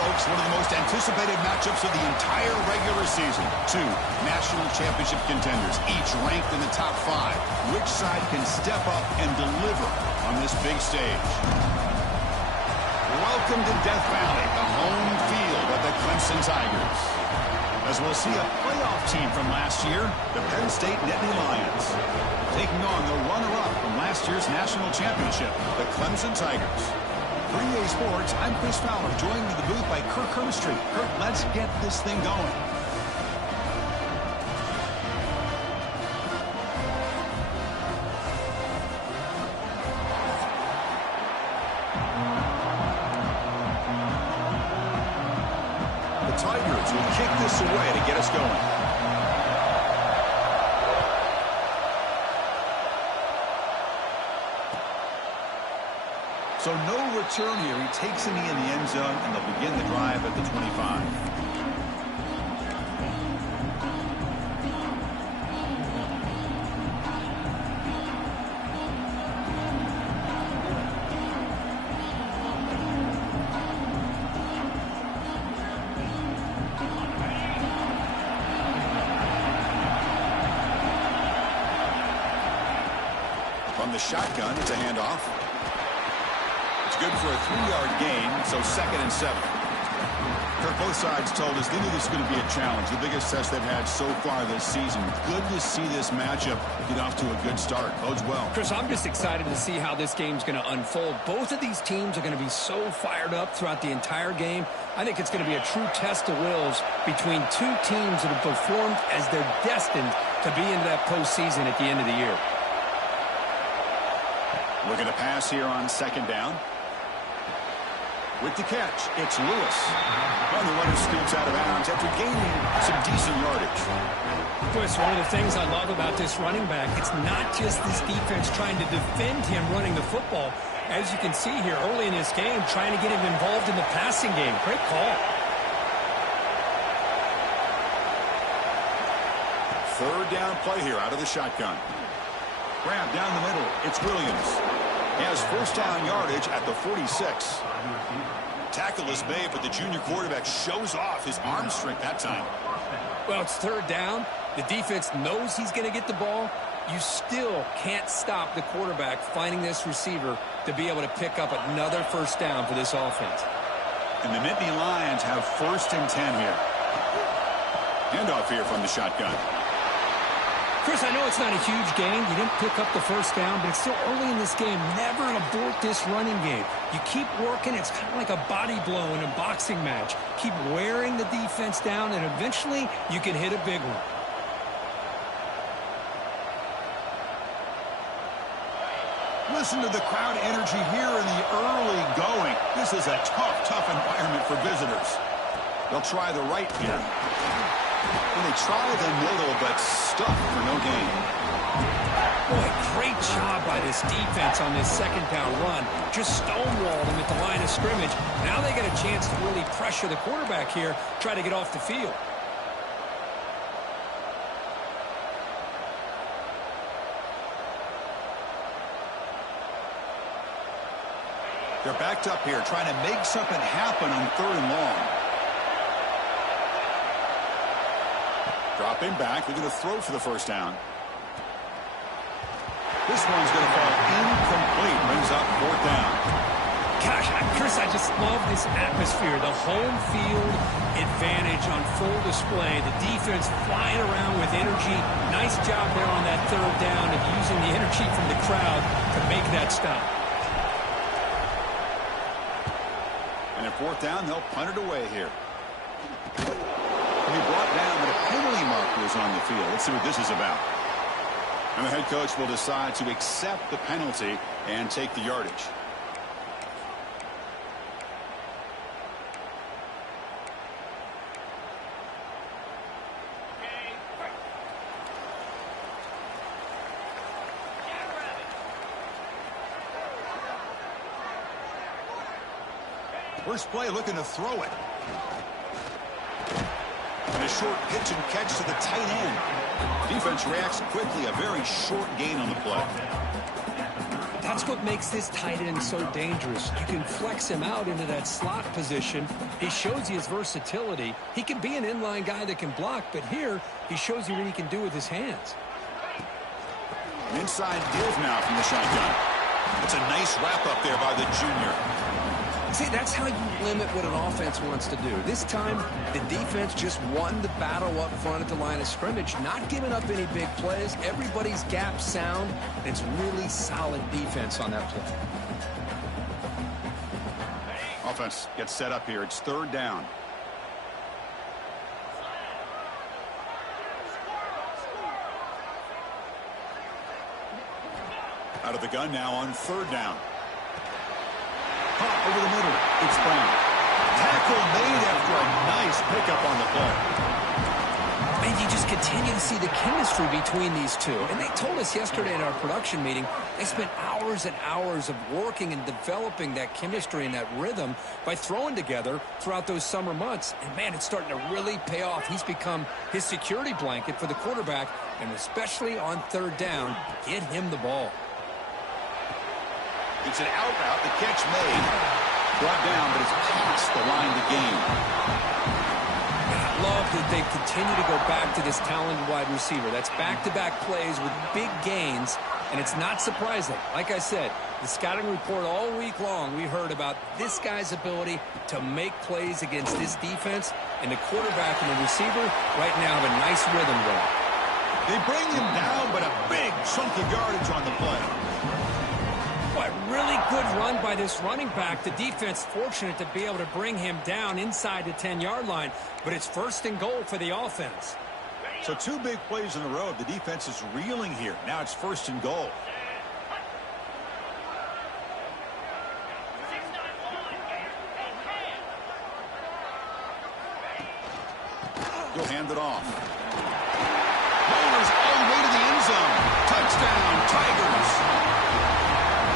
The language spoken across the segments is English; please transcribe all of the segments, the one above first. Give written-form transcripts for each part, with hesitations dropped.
folks, one of the most anticipated matchups of the entire regular season. Two national championship contenders, each ranked in the top 5. Which side can step up and deliver on this big stage? Welcome to Death Valley, the home field of the Clemson Tigers. As we'll see a playoff team from last year, the Penn State Nittany Lions, taking on the runner-up from last year's national championship, the Clemson Tigers. For EA Sports, I'm Chris Fowler, joined in the booth by Kirk Herbstreit. Kirk, let's get this thing going. The Tigers will kick this away to get us going. So no return here. He takes a knee in the end zone, and they'll begin the drive at the 25. From the shotgun, it's a handoff. Good for a 3-yard gain, so 2nd and 7. Kirk, both sides told us they knew this was going to be a challenge, the biggest test they've had so far this season. Good to see this matchup get off to a good start. Bodes well. Chris, I'm just excited to see how this game's going to unfold. Both of these teams are going to be so fired up throughout the entire game. I think it's going to be a true test of wills between two teams that have performed as they're destined to be into that postseason at the end of the year. Looking to pass here on 2nd down. With the catch, it's Lewis. And the runner scoots out of bounds after gaining some decent yardage. Chris, one of the things I love about this running back, it's not just this defense trying to defend him running the football. As you can see here early in this game, trying to get him involved in the passing game. Great call. 3rd down play here out of the shotgun. Grab down the middle. It's Williams. He has 1st down yardage at the 46. Tackle is made, but the junior quarterback shows off his arm strength that time. Well, it's 3rd down. The defense knows he's going to get the ball. You still can't stop the quarterback finding this receiver to be able to pick up another 1st down for this offense. And the Nittany Lions have 1st and 10 here. Handoff here from the shotgun. Chris, I know it's not a huge gain. You didn't pick up the 1st down, but it's still early in this game. Never abort this running game. You keep working. It's kind of like a body blow in a boxing match. Keep wearing the defense down, and eventually you can hit a big one. Listen to the crowd energy here in the early going. This is a tough environment for visitors. They'll try the right here. And they try the middle, but stuck for no gain. Boy, great job by this defense on this 2nd down run. Just stonewalled him at the line of scrimmage. Now they get a chance to really pressure the quarterback here, try to get off the field. They're backed up here, trying to make something happen on 3rd and long. Dropping back, they're going to throw for the 1st down. This one's going to fall incomplete, brings up 4th down. Gosh, Chris, I just love this atmosphere. The home field advantage on full display. The defense flying around with energy. Nice job there on that 3rd down of using the energy from the crowd to make that stop. And at 4th down, they'll punt it away here. He brought down, but a penalty marker is on the field. Let's see what this is about. And the head coach will decide to accept the penalty and take the yardage. First play looking to throw it. And a short pitch and catch to the tight end. Defense reacts quickly. A very short gain on the play. That's what makes this tight end so dangerous. You can flex him out into that slot position. He shows you his versatility. He can be an inline guy that can block, but here he shows you what he can do with his hands. An inside give now from the shotgun. It's a nice wrap-up there by the junior. See, that's how you limit what an offense wants to do. This time, the defense just won the battle up front at the line of scrimmage, not giving up any big plays. Everybody's gap sound. It's really solid defense on that play. Offense gets set up here. It's third down. Out of the gun now on third down. Caught over the middle. It's Brown. Tackle made after a nice pickup on the play. And you just continue to see the chemistry between these two. And they told us yesterday in our production meeting, they spent hours and hours of working and developing that chemistry and that rhythm by throwing together throughout those summer months. And, man, it's starting to really pay off. He's become his security blanket for the quarterback, and especially on third down, get him the ball. It's an out route. The catch made. Brought down, but it's past the line to gain. And I love that they continue to go back to this talented wide receiver. That's back-to-back plays with big gains, and it's not surprising. Like I said, the scouting report all week long, we heard about this guy's ability to make plays against this defense, and the quarterback and the receiver right now have a nice rhythm going. They bring him down, but a big chunk of yardage on the play. Really good run by this running back. The defense fortunate to be able to bring him down inside the 10-yard line, but it's first and goal for the offense. So two big plays in a row. The defense is reeling here. Now it's first and goal. He'll hand it off. Bowlers all the way to the end zone. Touchdown, Tigers.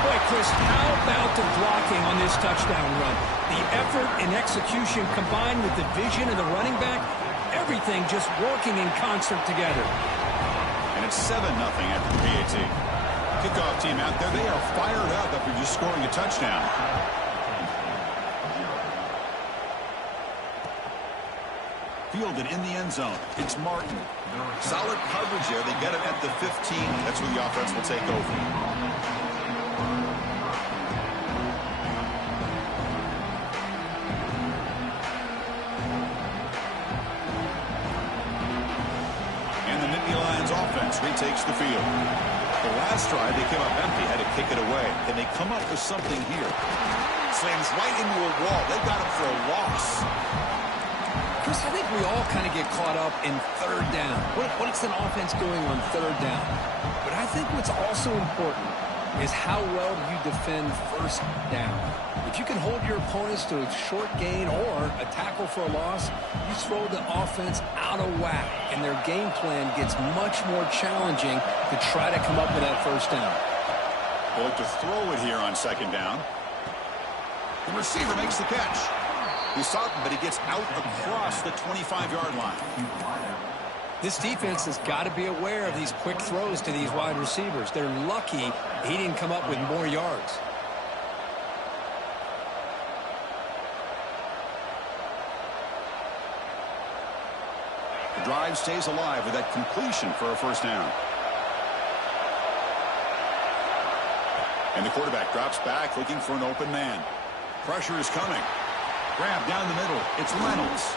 Boy, Chris, how about the blocking on this touchdown run? The effort and execution combined with the vision of the running back, everything just working in concert together. And it's 7-0 after the PAT. Kickoff team out there, they are fired up after just scoring a touchdown. Fielded in the end zone. It's Martin. Solid coverage there. They get him at the 15. That's where the offense will take over. Offense retakes the field. The last drive, they came up empty, had to kick it away. Can they come up with something here? Slams right into a wall. They got him for a loss. Chris, I think we all kind of get caught up in third down. What's an offense doing on third down? But I think what's also important is how well do you defend first down. If you can hold your opponents to a short gain or a tackle for a loss, you throw the offense out of whack, and their game plan gets much more challenging to try to come up with that first down. They'll look to throw it here on second down. The receiver makes the catch. He's stopped, but he gets out across the 25-yard line. This defense has got to be aware of these quick throws to these wide receivers. They're lucky he didn't come up with more yards. The drive stays alive with that completion for a first down. And the quarterback drops back looking for an open man. Pressure is coming. Grab down the middle. It's Reynolds.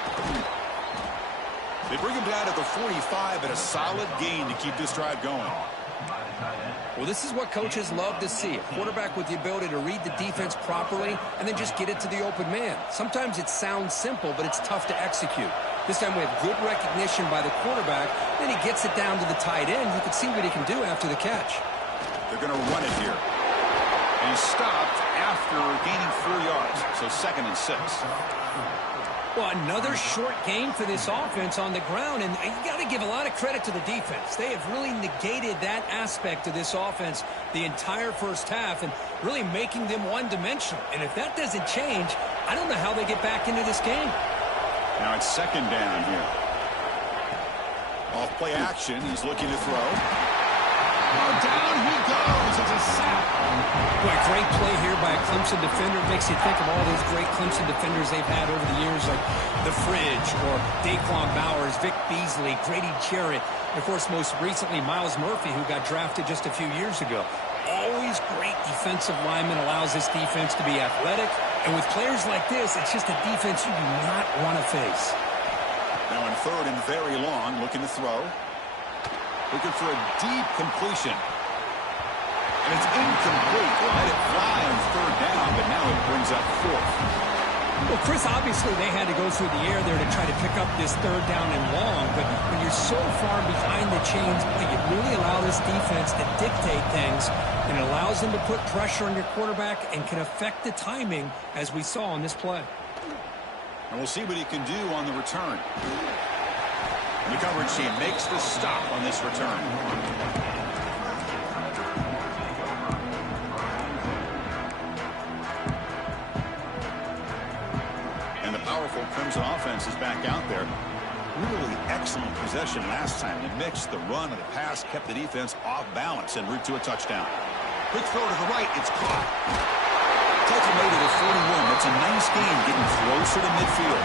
They bring him down at the 45 at a solid gain to keep this drive going. Well, this is what coaches love to see. A quarterback with the ability to read the defense properly and then just get it to the open man. Sometimes it sounds simple, but it's tough to execute. This time we have good recognition by the quarterback. Then he gets it down to the tight end. You can see what he can do after the catch. They're going to run it here. And he's stopped after gaining 4 yards. So 2nd and 6. Well, another short game for this offense on the ground, and you got to give a lot of credit to the defense. They have really negated that aspect of this offense the entire first half and really making them one-dimensional. And if that doesn't change, I don't know how they get back into this game. Now it's 2nd down here. Off play action, he's looking to throw. Oh, down he goes. It's a sack. Boy, great play here by a Clemson defender. Makes you think of all these great Clemson defenders they've had over the years, like The Fridge or Daquan Bowers, Vic Beasley, Grady Jarrett, and, of course, most recently, Miles Murphy, who got drafted just a few years ago. Always great defensive lineman, allows this defense to be athletic. And with players like this, it's just a defense you do not want to face. Now in third and very long, looking to throw. Looking for a deep completion. And it's incomplete. They let it fly on third down, but now it brings up fourth. Well, Chris, obviously they had to go through the air there to try to pick up this third down and long, but when you're so far behind the chains, you really allow this defense to dictate things, and it allows them to put pressure on your quarterback and can affect the timing, as we saw on this play. And we'll see what he can do on the return. And the coverage team makes the stop on this return. And the powerful Clemson offense is back out there. Really excellent possession last time. They mixed the run and the pass, kept the defense off balance en route to a touchdown. Quick throw to the right. It's caught. Tackle made at the 41. That's a nice game getting closer to midfield.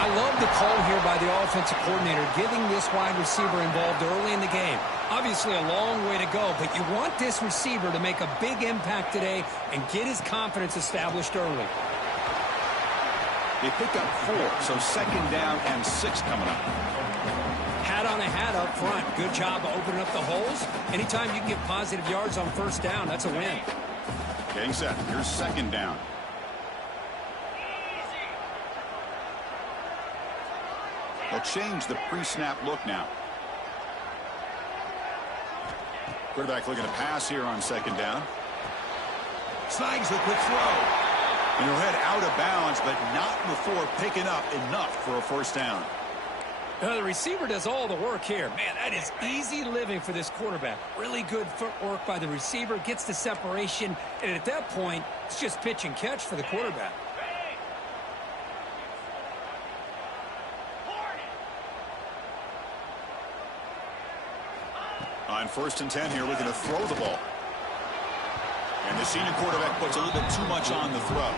I love the call here by the offensive coordinator, getting this wide receiver involved early in the game. Obviously a long way to go, but you want this receiver to make a big impact today and get his confidence established early. They pick up 4, so second down and 6 coming up. Hat on a hat up front. Good job opening up the holes. Anytime you can get positive yards on first down, that's a win. Getting set. Here's second down. They'll change the pre-snap look now. Quarterback looking to pass here on second down. Snags the quick throw. And he'll head out of bounds, but not before picking up enough for a first down. Now, the receiver does all the work here. Man, that is easy living for this quarterback. Really good footwork by the receiver, gets the separation, and at that point, it's just pitch and catch for the quarterback. On first and 10 here, looking to throw the ball. And the senior quarterback puts a little bit too much on the throw.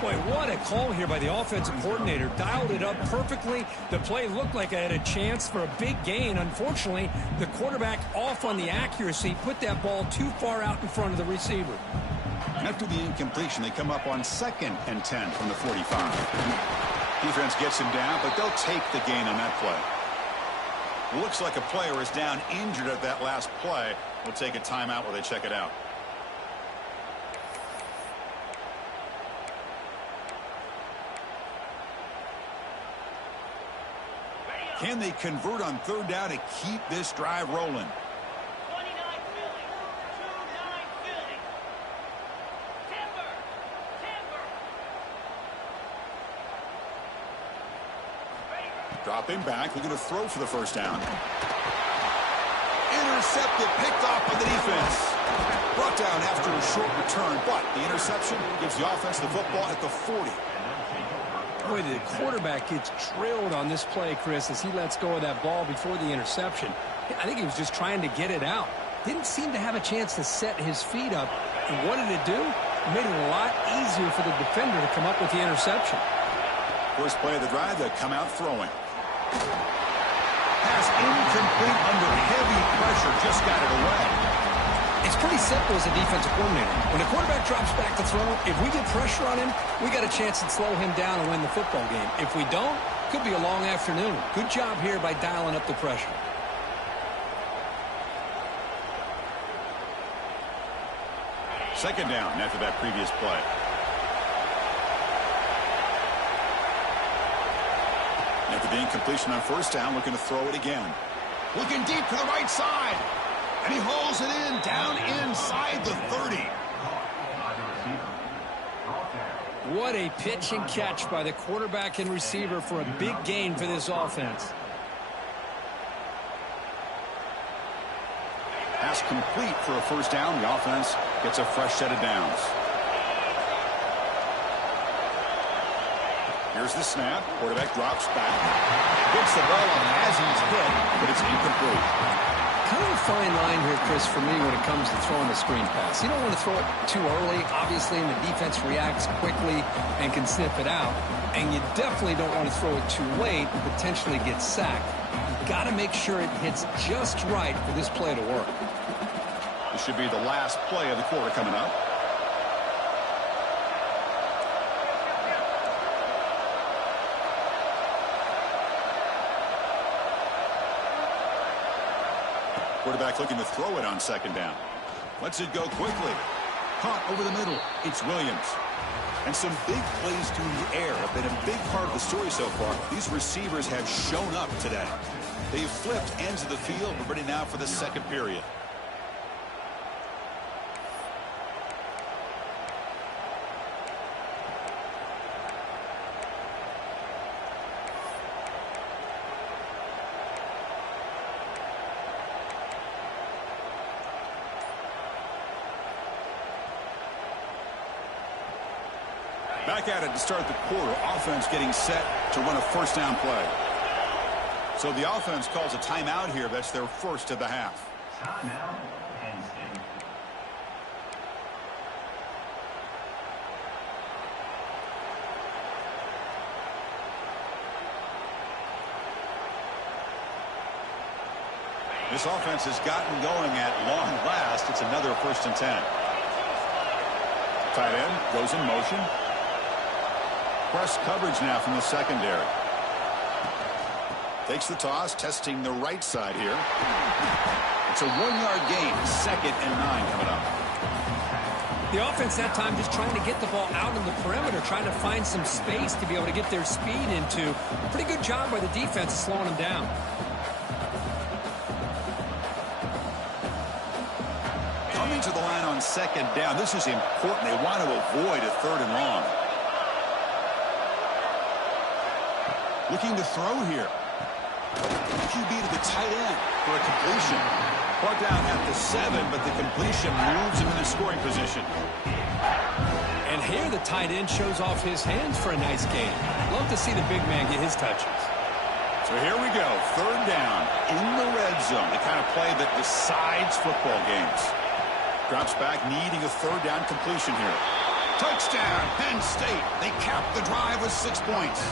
Boy, what a call here by the offensive coordinator. Dialed it up perfectly. The play looked like it had a chance for a big gain. Unfortunately, the quarterback off on the accuracy, put that ball too far out in front of the receiver. After the incompletion, they come up on second and 10 from the 45. Defense gets him down, but they'll take the gain on that play. Looks like a player is down injured at that last play. We'll take a timeout while they check it out. Can they convert on third down to keep this drive rolling? Dropping back, looking to throw for the first down. Intercepted, picked off by the defense. Brought down after a short return, but the interception gives the offense the football at the 40. Boy, the quarterback gets drilled on this play, Chris, as he lets go of that ball before the interception. I think he was just trying to get it out. Didn't seem to have a chance to set his feet up. And what did it do? It made it a lot easier for the defender to come up with the interception. First play of the drive, they come out throwing. Pass incomplete under heavy pressure, just got it away. It's pretty simple as a defensive coordinator. When the quarterback drops back to throw, if we get pressure on him, we got a chance to slow him down and win the football game. If we don't, could be a long afternoon. Good job here by dialing up the pressure. Second down after that previous play. After the incompletion on first down, looking to throw it again. Looking deep to the right side. And he hauls it in, down inside the 30. What a pitch and catch by the quarterback and receiver for a big gain for this offense. Pass complete for a first down. The offense gets a fresh set of downs. Here's the snap. Quarterback drops back. Gets the ball on as he's hit, but it's incomplete. Kind of a fine line here, Chris, for me when it comes to throwing a screen pass. You don't want to throw it too early, obviously, and the defense reacts quickly and can sniff it out. And you definitely don't want to throw it too late and potentially get sacked. You've got to make sure it hits just right for this play to work. This should be the last play of the quarter coming up. Quarterback looking to throw it on second down. Lets it go quickly. Caught over the middle. It's Williams. And some big plays through the air have been a big part of the story so far. These receivers have shown up today. They've flipped ends of the field. We're ready now for the second period. Back at it to start the quarter. Offense getting set to run a first down play. So the offense calls a timeout here. That's their first of the half. Timeout, Penn State. This offense has gotten going at long last. It's another 1st and 10. Tight end goes in motion. Press coverage now from the secondary. Takes the toss, testing the right side here. It's a 1-yard gain. 2nd and 9 coming up. The offense that time just trying to get the ball out on the perimeter, trying to find some space to be able to get their speed into. Pretty good job by the defense of slowing them down. Coming to the line on 2nd down. This is important. They want to avoid a 3rd and long. Looking to throw here. QB to the tight end for a completion. Brought down at the 7, but the completion moves him into scoring position. And here the tight end shows off his hands for a nice gain. Love to see the big man get his touches. So here we go. 3rd down in the red zone. The kind of play that decides football games. Drops back, needing a 3rd down completion here. Touchdown, Penn State. They cap the drive with 6 points.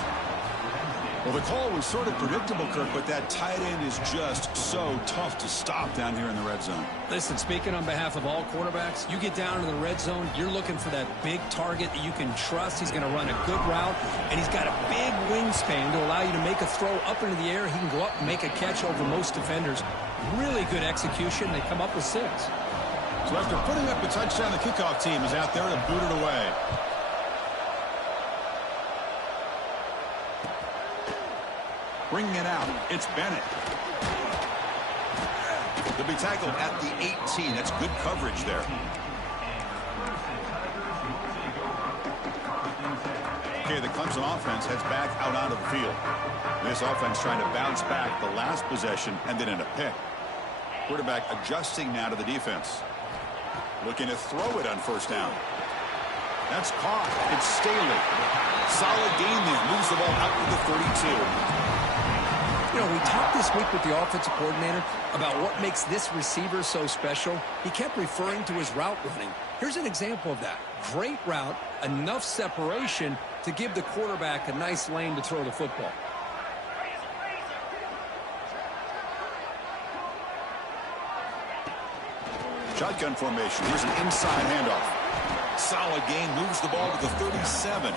Well, the call was sort of predictable, Kirk, but that tight end is just so tough to stop down here in the red zone. Listen, speaking on behalf of all quarterbacks, you get down to the red zone, you're looking for that big target that you can trust. He's going to run a good route, and he's got a big wingspan to allow you to make a throw up into the air. He can go up and make a catch over most defenders. Really good execution. They come up with 6. So after putting up the touchdown, the kickoff team is out there to boot it away. Bringing it out, it's Bennett. He'll be tackled at the 18. That's good coverage there. Okay, the Clemson offense heads back out onto the field. This offense trying to bounce back the last possession and then in a pick. Quarterback adjusting now to the defense. Looking to throw it on 1st down. That's caught. It's Staley. Solid gain there. Moves the ball out to the 32. You know, we talked this week with the offensive coordinator about what makes this receiver so special. He kept referring to his route running. Here's an example of that. Great route, enough separation to give the quarterback a nice lane to throw the football. Shotgun formation. Here's an inside handoff. Solid gain. Moves the ball to the 37.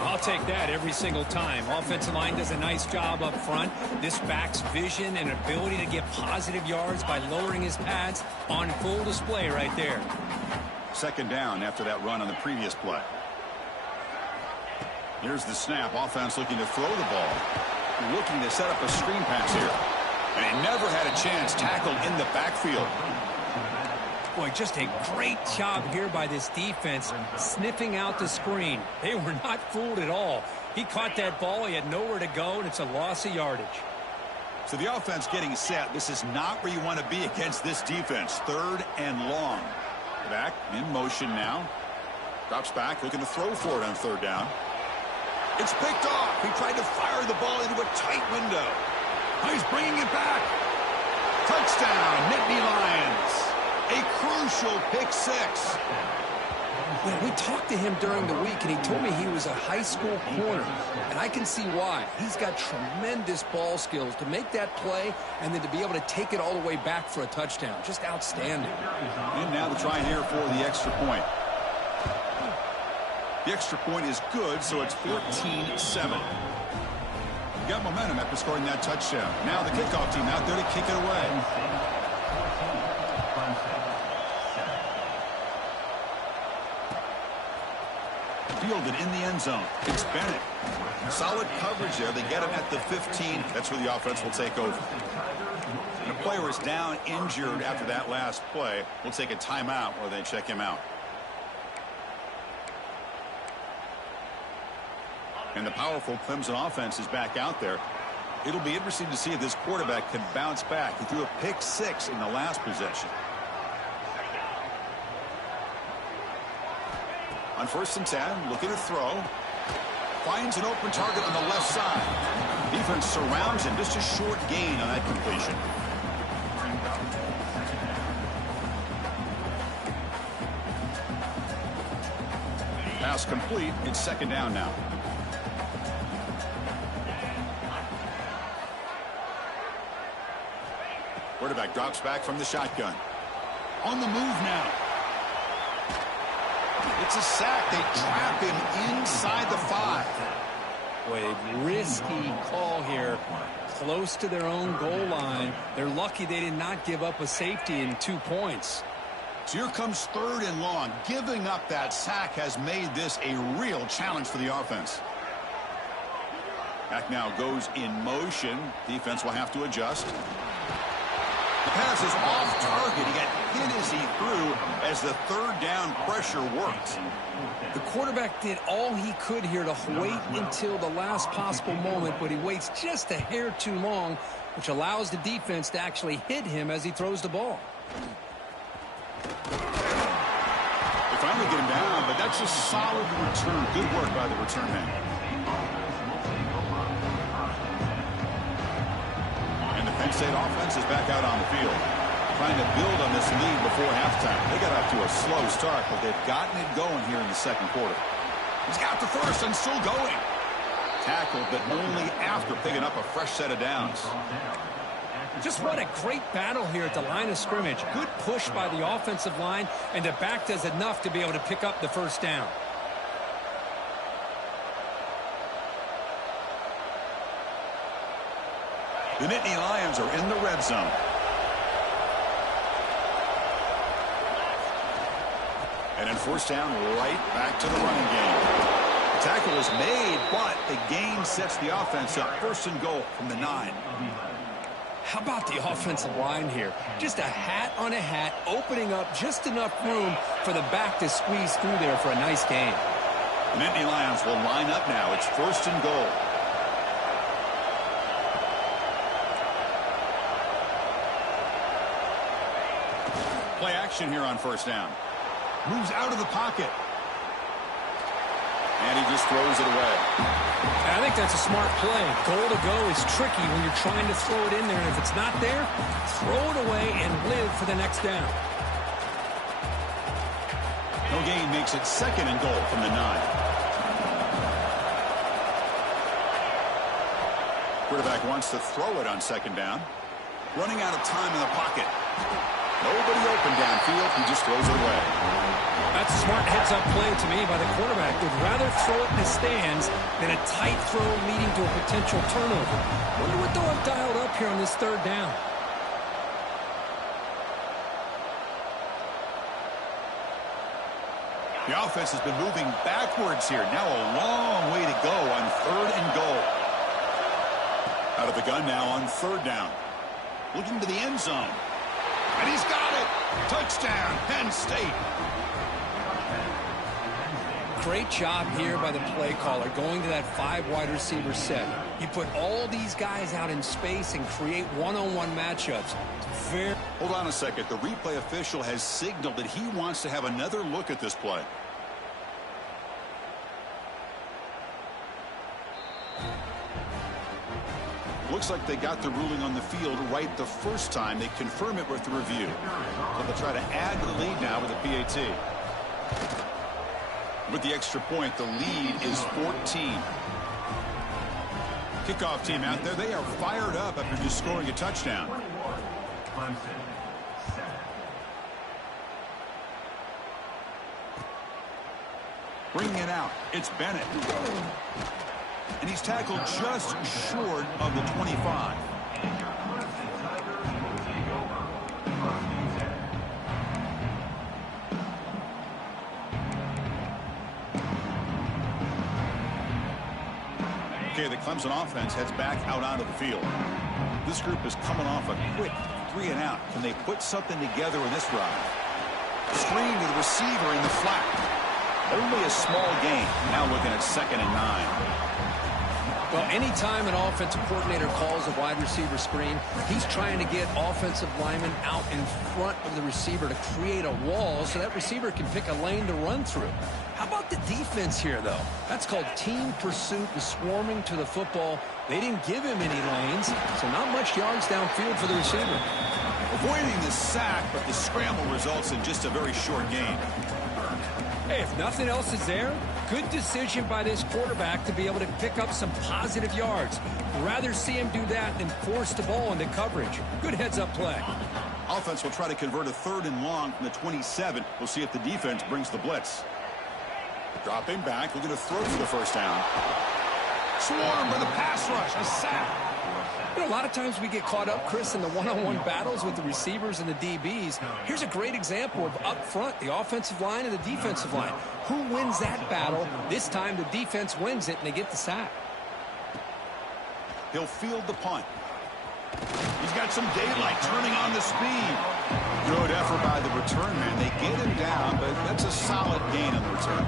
I'll take that every single time. Offensive line does a nice job up front. This back's vision and ability to get positive yards by lowering his pads on full display right there. 2nd down after that run on the previous play. Here's the snap. Offense looking to throw the ball. Looking to set up a screen pass here. And he never had a chance. Tackled in the backfield. Boy, just a great job here by this defense, sniffing out the screen. They were not fooled at all. He caught that ball. He had nowhere to go, and it's a loss of yardage. So the offense getting set. This is not where you want to be against this defense. 3rd and long. Back in motion now. Drops back, looking to throw for it on 3rd down. It's picked off. He tried to fire the ball into a tight window. Now he's bringing it back. Touchdown, Nittany Lions. A crucial pick six. Yeah, we talked to him during the week, and he told me he was a high school corner. And I can see why. He's got tremendous ball skills to make that play and then to be able to take it all the way back for a touchdown. Just outstanding. And now the try here for the extra point. The extra point is good, so it's 14-7. You got momentum after scoring that touchdown. Now the kickoff team out there to kick it away. Fielded in the end zone. It's Bennett. Solid coverage there. They get him at the 15. That's where the offense will take over. And a player is down injured after that last play. We'll take a timeout while they check him out. And the powerful Clemson offense is back out there. It'll be interesting to see if this quarterback can bounce back. He threw a pick six in the last possession. On 1st and 10, looking to throw. Finds an open target on the left side. Defense surrounds him. Just a short gain on that completion. Pass complete. It's 2nd down now. Quarterback drops back from the shotgun. On the move now. It's a sack. They trap him inside the 5. Wade, risky call here. Close to their own goal line. They're lucky they did not give up a safety in 2 points. So here comes 3rd and long. Giving up that sack has made this a real challenge for the offense. Back now goes in motion. Defense will have to adjust. The pass is off target. He got hit as he threw as the 3rd down pressure worked. The quarterback did all he could here to wait until the last possible moment, but he waits just a hair too long, which allows the defense to actually hit him as he throws the ball. They finally get him down, but that's a solid return. Good work by the return man. Penn State offense is back out on the field, trying to build on this lead before halftime. They got off to a slow start, but they've gotten it going here in the 2nd quarter. He's got the first and still going. Tackled, but only after picking up a fresh set of downs. Just what a great battle here at the line of scrimmage. Good push by the offensive line, and the back does enough to be able to pick up the 1st down. The Nittany Lions are in the red zone. And in 1st down, right back to the running game. The tackle is made, but the gain sets the offense up. 1st and goal from the 9. How about the offensive line here? Just a hat on a hat, opening up just enough room for the back to squeeze through there for a nice gain. The Nittany Lions will line up now. It's 1st and goal. Play action here on 1st down. Moves out of the pocket. And he just throws it away. I think that's a smart play. Goal to go is tricky when you're trying to throw it in there. And if it's not there, throw it away and live for the next down. No gain makes it 2nd and goal from the 9. Quarterback wants to throw it on 2nd down. Running out of time in the pocket. Nobody open downfield. He just throws it away. That's a smart heads-up play to me by the quarterback. Would rather throw it in the stands than a tight throw leading to a potential turnover. Wonder what they'll have dialed up here on this 3rd down. The offense has been moving backwards here. Now a long way to go on 3rd and goal. Out of the gun now on 3rd down. Looking to the end zone. And he's got it. Touchdown, Penn State. Great job here by the play caller going to that 5 wide receiver set. You put all these guys out in space and create one-on-one matchups. Hold on a second. The replay official has signaled that he wants to have another look at this play. Looks like they got the ruling on the field right the first time. They confirm it with the review. So they'll try to add to the lead now with a PAT. With the extra point, the lead is 14. Kickoff team out there, they are fired up after just scoring a touchdown. Bringing it out, it's Bennett. And he's tackled just short of the 25. Okay, the Clemson offense heads back out onto the field. This group is coming off a quick 3 and out. Can they put something together in this drive? Screen to the receiver in the flat. Only a small gain. Now looking at 2nd and 9. Well, anytime an offensive coordinator calls a wide receiver screen, he's trying to get offensive linemen out in front of the receiver to create a wall so that receiver can pick a lane to run through. How about the defense here, though? That's called team pursuit and swarming to the football. They didn't give him any lanes, so not much yards downfield for the receiver. Avoiding the sack, but the scramble results in just a very short gain. Hey, if nothing else is there, good decision by this quarterback to be able to pick up some positive yards. Rather see him do that than force the ball into coverage. Good heads-up play. Offense will try to convert a 3rd and long from the 27. We'll see if the defense brings the blitz. Dropping back, looking to throw for the first down. Swarm with a pass rush, a sack. You know, a lot of times we get caught up, Chris, in the one-on-one battles with the receivers and the DBs. Here's a great example of up front, the offensive line and the defensive line. Who wins that battle? This time the defense wins it, and they get the sack. He'll field the punt. He's got some daylight turning on the speed. Good effort by the return man. They get him down, but that's a solid gain on the return.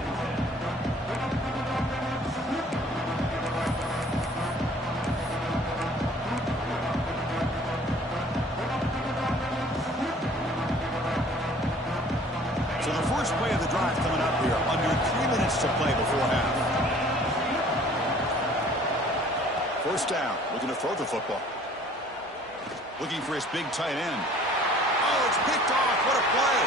So the first play of the drive coming up here, under 3 minutes to play before half. First down, looking to throw the football. Looking for his big tight end. Oh, it's picked off. What a play.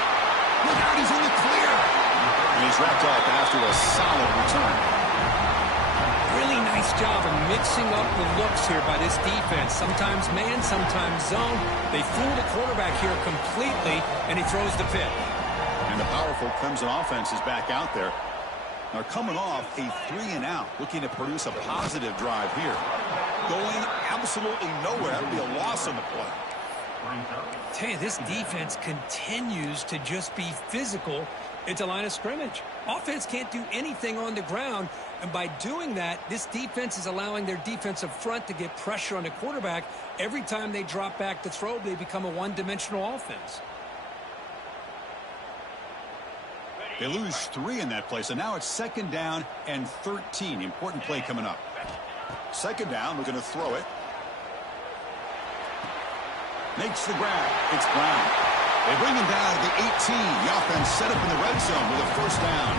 Look out, he's in the clear. And he's wrapped up after a solid return. Really nice job of mixing up the looks here by this defense. Sometimes man, sometimes zone. They fool the quarterback here completely, and he throws the pick. And the powerful Clemson offense is back out there. They're coming off a 3 and out, looking to produce a positive drive here. Going absolutely nowhere. That would be a loss on the play. Tell you, this defense continues to just be physical at the line of scrimmage. Offense can't do anything on the ground, and by doing that, this defense is allowing their defensive front to get pressure on the quarterback. Every time they drop back to throw, they become a one-dimensional offense. They lose 3 in that play, so now it's 2nd down and 13. Important play coming up. 2nd down, we're going to throw it. Makes the grab. It's Brown. They bring him down to the 18. The offense set up in the red zone with a first down.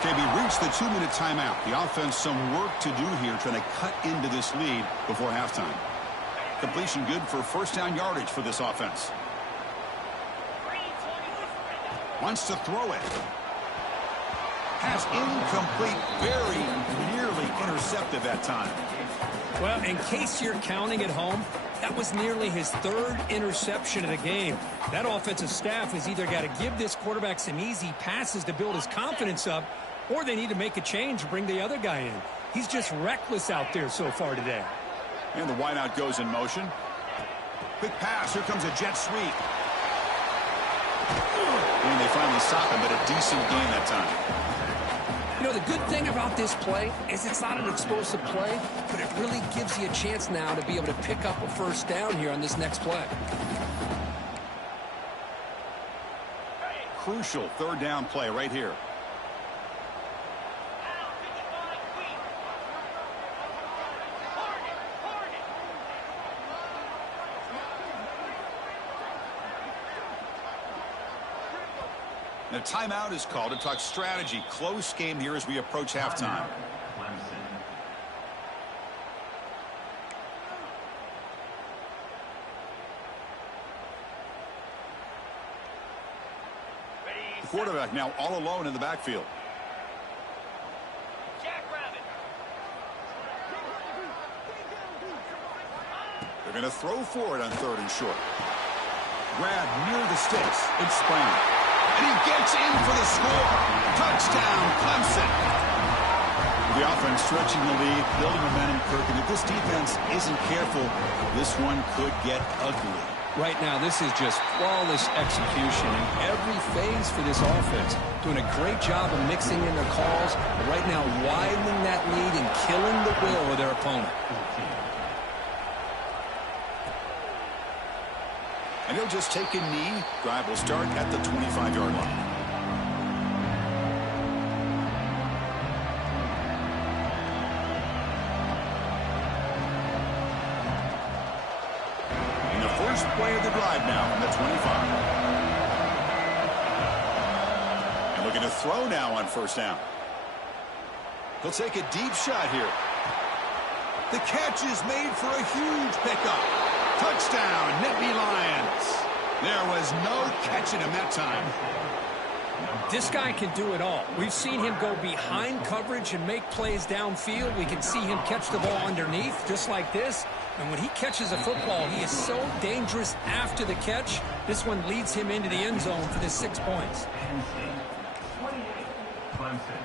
Okay, we reached the 2-minute timeout. The offense some work to do here, trying to cut into this lead before halftime. Completion good for first down yardage for this offense. Wants to throw it. Pass incomplete, very nearly intercepted that time. Well, in case you're counting at home, that was nearly his 3rd interception of the game. That offensive staff has either got to give this quarterback some easy passes to build his confidence up, or they need to make a change and bring the other guy in. He's just reckless out there so far today. And the wideout goes in motion. Quick pass. Here comes a jet sweep. And they finally stop him, but a decent gain that time. You know, the good thing about this play is it's not an explosive play, but it really gives you a chance now to be able to pick up a first down here on this next play. Crucial 3rd down play right here. And a timeout is called to talk strategy. Close game here as we approach halftime. The quarterback now all alone in the backfield. They're going to throw for it on 3rd and short. Grab near the sticks. It's Sprain. And he gets in for the score. Touchdown, Clemson. The offense stretching the lead, building momentum, Kirk. And if this defense isn't careful, this one could get ugly. Right now, this is just flawless execution in every phase for this offense. Doing a great job of mixing in their calls. Right now, widening that lead and killing the will of their opponent. And he'll just take a knee. Drive will start at the 25-yard line. And the first play of the drive now from the 25. And looking to throw now on 1st down. He'll take a deep shot here. The catch is made for a huge pickup. Touchdown, Nittany Lions. There was no catching him that time. This guy can do it all. We've seen him go behind coverage and make plays downfield. We can see him catch the ball underneath, just like this. And when he catches a football, he is so dangerous after the catch. This one leads him into the end zone for the 6 points. Penn State 28, Clemson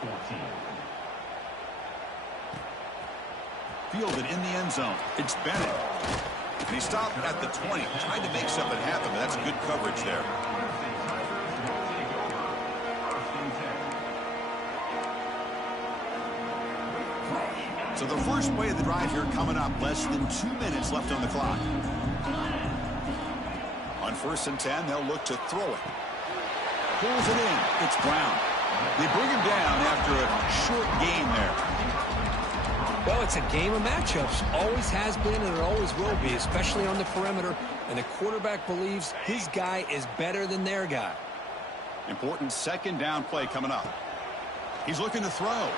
14. Fielded in the end zone. It's Bennett. And he stopped at the 20. Tried to make something happen, but that's good coverage there. So the first play of the drive here coming up. Less than 2 minutes left on the clock. On 1st and 10, they'll look to throw it. Pulls it in. It's Brown. They bring him down after a short gain there. Well, it's a game of matchups. Always has been and it always will be, especially on the perimeter. And the quarterback believes his guy is better than their guy. Important 2nd down play coming up. He's looking to throw.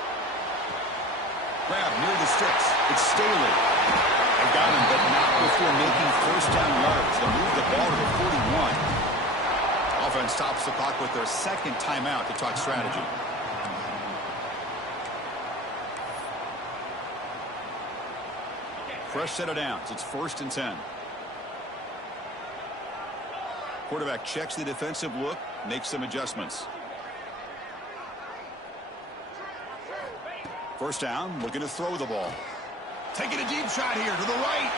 Grab near the sticks. It's Staley. They got him, but not before making 1st down yards. They move the ball to the 41. Offense stops the clock with their 2nd timeout to talk strategy. Fresh set of downs. It's 1st and 10. Quarterback checks the defensive look, makes some adjustments. 1st down, looking to throw the ball. Taking a deep shot here to the right.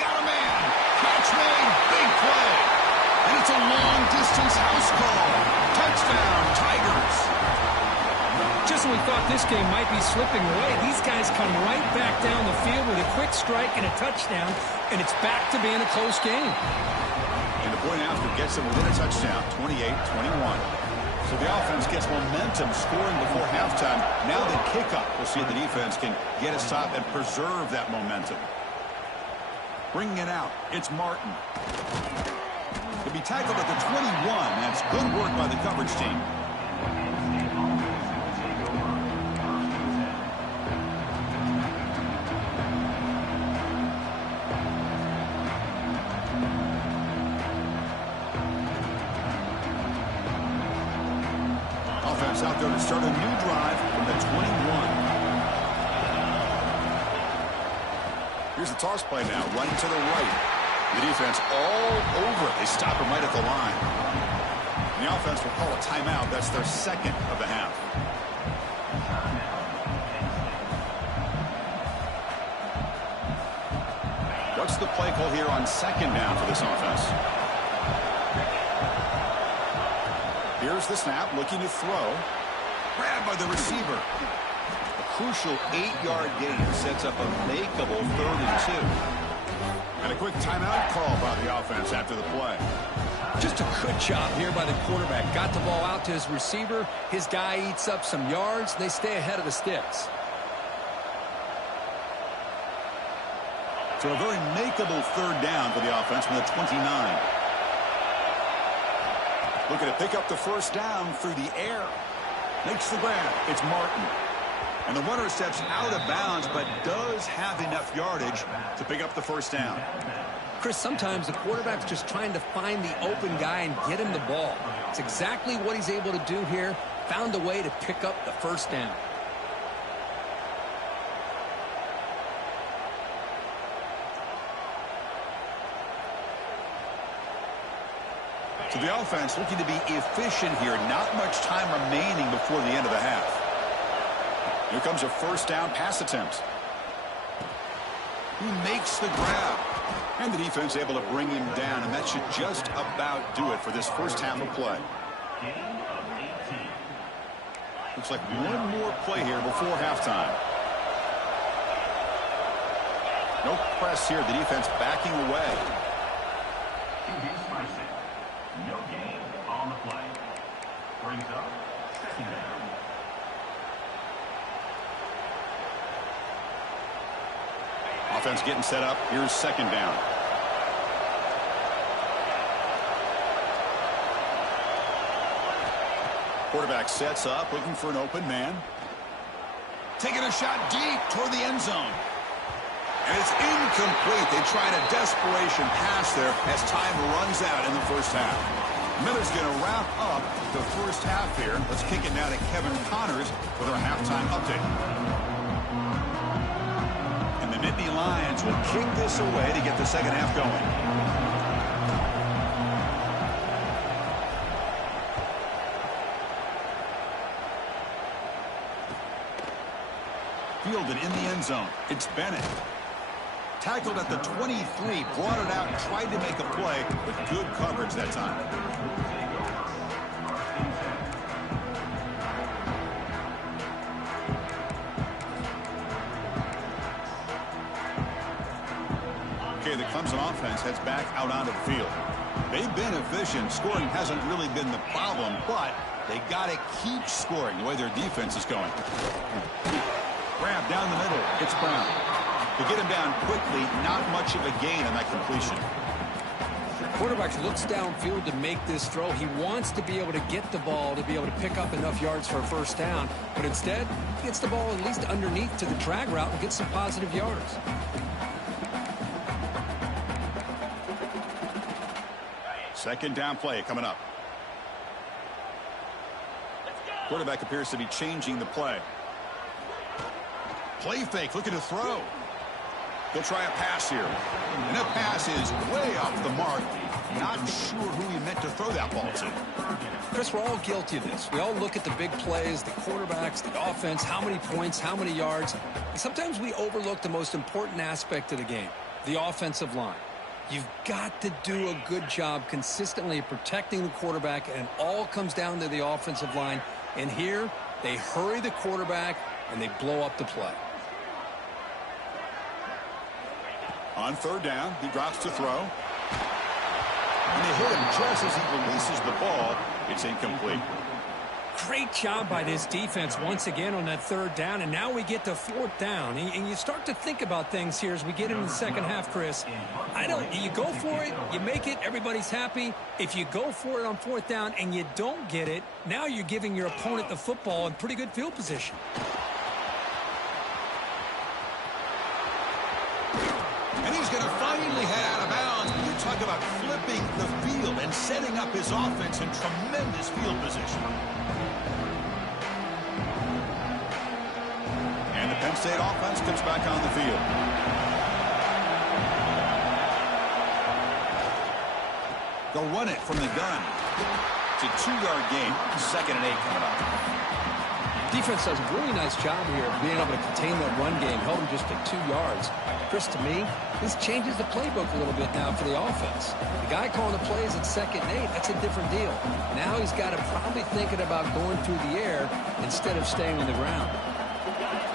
Got a man. Catch made. Big play. And it's a long-distance house call. Touchdown, Tigers. Just when we thought this game might be slipping away, these guys come right back down the field with a quick strike and a touchdown, and it's back to being a close game. And the point after gets them within a touchdown, 28-21. So the offense gets momentum scoring before halftime. Now the kickoff. We'll see if the defense can get a stop and preserve that momentum. Bringing it out, it's Martin. He'll be tackled at the 21. That's good work by the coverage team. Offense out there to start a new drive from the 21. Here's the toss play now, running to the right. The defense all over it. They stop him right at the line. And the offense will call a timeout. That's their 2nd of the half. What's the play call here on 2nd down for this offense? Here's the snap, looking to throw. Grabbed by the receiver. A crucial 8-yard gain sets up a makeable 3rd and 2. And a quick timeout call by the offense after the play. Just a good job here by the quarterback. Got the ball out to his receiver. His guy eats up some yards. They stay ahead of the sticks. So a very makeable 3rd down for the offense from the 29. Looking to pick up the 1st down through the air. Makes the grab. It's Martin. And the runner steps out of bounds, but does have enough yardage to pick up the 1st down. Chris, sometimes the quarterback's just trying to find the open guy and get him the ball. It's exactly what he's able to do here. Found a way to pick up the first down. So the offense looking to be efficient here. Not much time remaining before the end of the half. Here comes a first down pass attempt. He makes the grab. And the defense able to bring him down. And that should just about do it for this first half of play. Looks like one more play here before halftime. No press here. The defense backing away. No gain on the play. Brings up second down. Offense getting set up. Here's second down. Quarterback sets up, looking for an open man. Taking a shot deep toward the end zone. And it's incomplete. They tried a desperation pass there as time runs out in the first half. Miller's going to wrap up the first half here. Let's kick it now to Kevin Connors with our halftime update. And the Nittany Lions will kick this away to get the second half going. Fielded in the end zone. It's Bennett. Tackled at the 23, brought it out, tried to make a play, but good coverage that time. Okay, the Clemson offense heads back out onto the field. They've been efficient. Scoring hasn't really been the problem, but they got to keep scoring the way their defense is going. Grab down the middle. It's Brown. To get him down quickly, not much of a gain on that completion. Quarterback looks downfield to make this throw. He wants to be able to get the ball to be able to pick up enough yards for a first down, but instead, he gets the ball at least underneath to the drag route and gets some positive yards. Second down play coming up. Quarterback appears to be changing the play. Play fake, looking to throw. He'll try a pass here. And that pass is way off the mark. Not sure who he meant to throw that ball to. Chris, we're all guilty of this. We all look at the big plays, the quarterbacks, the offense, how many points, how many yards. And sometimes we overlook the most important aspect of the game, the offensive line. You've got to do a good job consistently protecting the quarterback, and it all comes down to the offensive line. And here, they hurry the quarterback, and they blow up the play. On third down, he drops to throw. And they hit him just as he releases the ball. It's incomplete. Great job by this defense once again on that third down, and now we get to fourth down. And you start to think about things here as we get into the second half, Chris. You go for it, you make it, everybody's happy. If you go for it on fourth down and you don't get it, now you're giving your opponent the football in pretty good field position. And he's going to finally head out of bounds. You talk about flipping the field and setting up his offense in tremendous field position. And the Penn State offense comes back on the field. They'll run it from the gun. It's a 2-yard gain. 2nd and 8 coming up. Defense does a really nice job here of being able to contain that run game, held them just at 2 yards. Chris, to me, this changes the playbook a little bit now for the offense. The guy calling the plays at 2nd and 8, that's a different deal. Now he's got to probably thinking about going through the air instead of staying on the ground.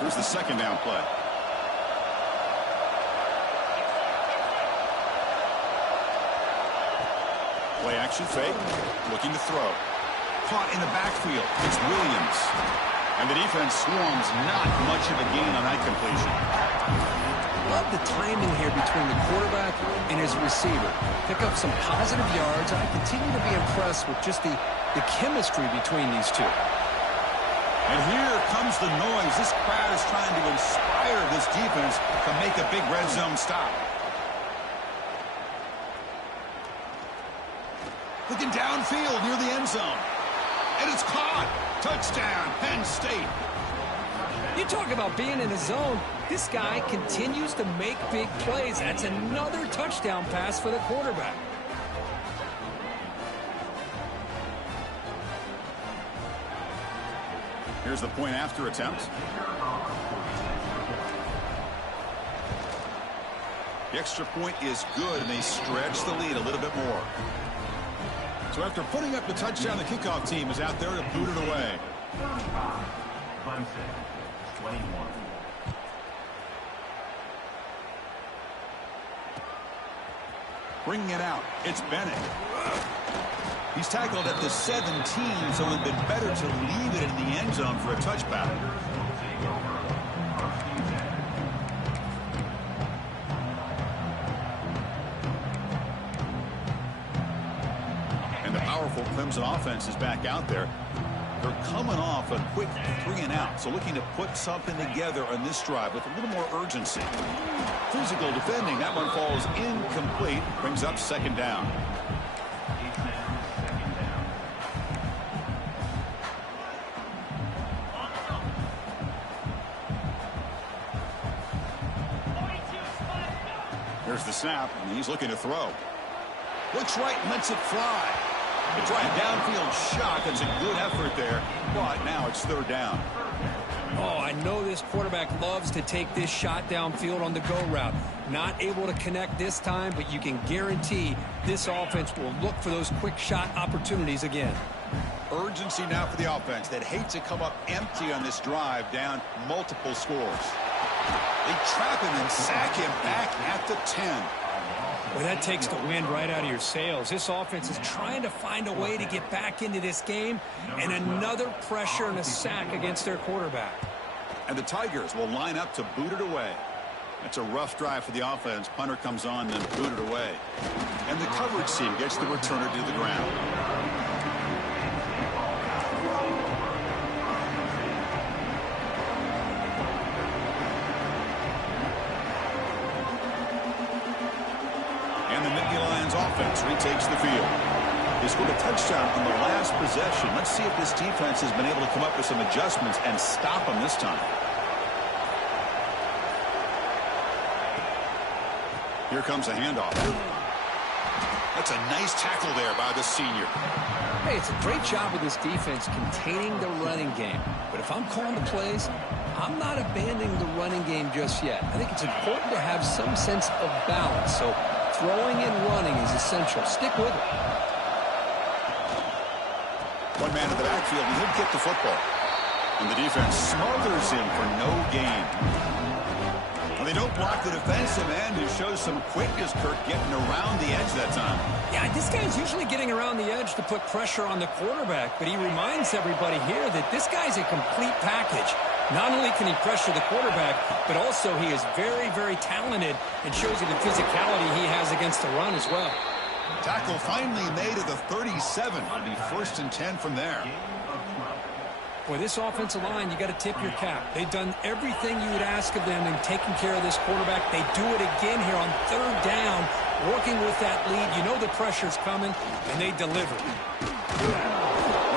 Here's the second down play. Play action fake, looking to throw. Caught in the backfield. It's Williams. And the defense swarms, not much of a gain on that completion. Love the timing here between the quarterback and his receiver. Pick up some positive yards. I continue to be impressed with just the chemistry between these two. And here comes the noise. This crowd is trying to inspire this defense to make a big red zone stop. Looking downfield near the end zone. And it's caught. Touchdown, Penn State. You talk about being in a zone. This guy continues to make big plays. That's another touchdown pass for the quarterback. Here's the point after attempt. The extra point is good, and they stretch the lead a little bit more. So after putting up the touchdown, the kickoff team is out there to boot it away. Clemson, 21. Bringing it out, it's Bennett. He's tackled at the 17, so it would have been better to leave it in the end zone for a touchback. And the powerful Clemson offense is back out there. They're coming off a quick 3-and-out, so looking to put something together on this drive with a little more urgency. Physical defending, that one falls incomplete, brings up second down. There's the snap, and he's looking to throw. Looks right and lets it fly. They try a downfield shot. That's a good effort there, but now it's third down. Oh, I know this quarterback loves to take this shot downfield on the go route. Not able to connect this time, but you can guarantee this offense will look for those quick shot opportunities again. Urgency now for the offense that hates to come up empty on this drive, down multiple scores. They trap him and sack him back at the 10. Well, that takes the wind right out of your sails. This offense is trying to find a way to get back into this game, and another pressure and a sack against their quarterback. And the Tigers will line up to boot it away. That's a rough drive for the offense. Punter comes on and boot it away. And the coverage team gets the returner to the ground. Offense retakes the field. They scored a touchdown on the last possession. Let's see if this defense has been able to come up with some adjustments and stop them this time. Here comes a handoff. That's a nice tackle there by the senior. Hey, it's a great job of this defense containing the running game. But if I'm calling the plays, I'm not abandoning the running game just yet. I think it's important to have some sense of balance. So throwing and running is essential. Stick with it. One man in the backfield, and he'll get the football. And the defense smothers him for no gain. Well, they don't block the defensive end, who shows some quickness, Kirk, getting around the edge that time. Yeah, this guy's usually getting around the edge to put pressure on the quarterback, but he reminds everybody here that this guy's a complete package. Not only can he pressure the quarterback, but also he is very, very talented and shows you the physicality he has against the run as well. Tackle finally made at the 37. It'll be 1st and 10 from there. Boy, this offensive line, you got to tip your cap. They've done everything you would ask of them in taking care of this quarterback. They do it again here on third down, working with that lead. You know the pressure's coming, and they deliver.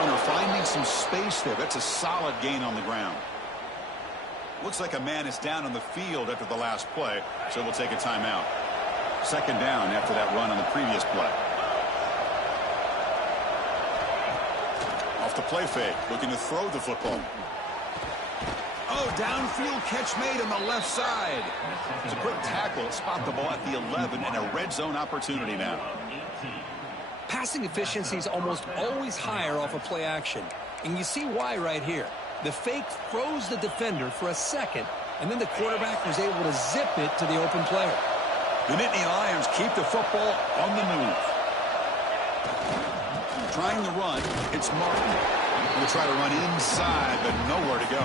Runner finding some space there. That's a solid gain on the ground. Looks like a man is down on the field after the last play, so we'll take a timeout. Second down after that run on the previous play. Off the play fake, looking to throw the football. Oh, downfield catch made on the left side. It's a quick tackle, spot the ball at the 11, and a red zone opportunity now. Passing efficiency is almost always higher off of play action, and you see why right here. The fake froze the defender for a second, and then the quarterback was able to zip it to the open player. The Nittany Lions keep the football on the move. Trying to run, it's Martin. He'll try to run inside, but nowhere to go.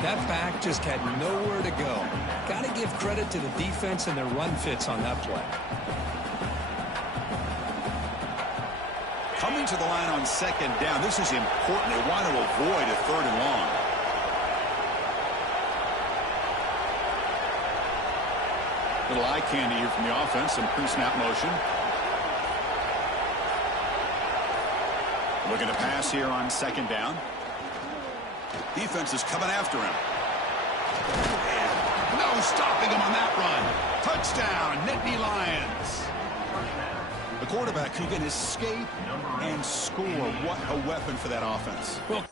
That back just had nowhere to go. Got to give credit to the defense and their run fits on that play. Coming to the line on second down. This is important. They want to avoid a 3rd and long. Little eye candy here from the offense. Some pre-snap motion. Looking to pass here on second down. Defense is coming after him. No stopping him on that run. Touchdown, Nittany Lions. The quarterback who can escape and score. What a weapon for that offense. Well,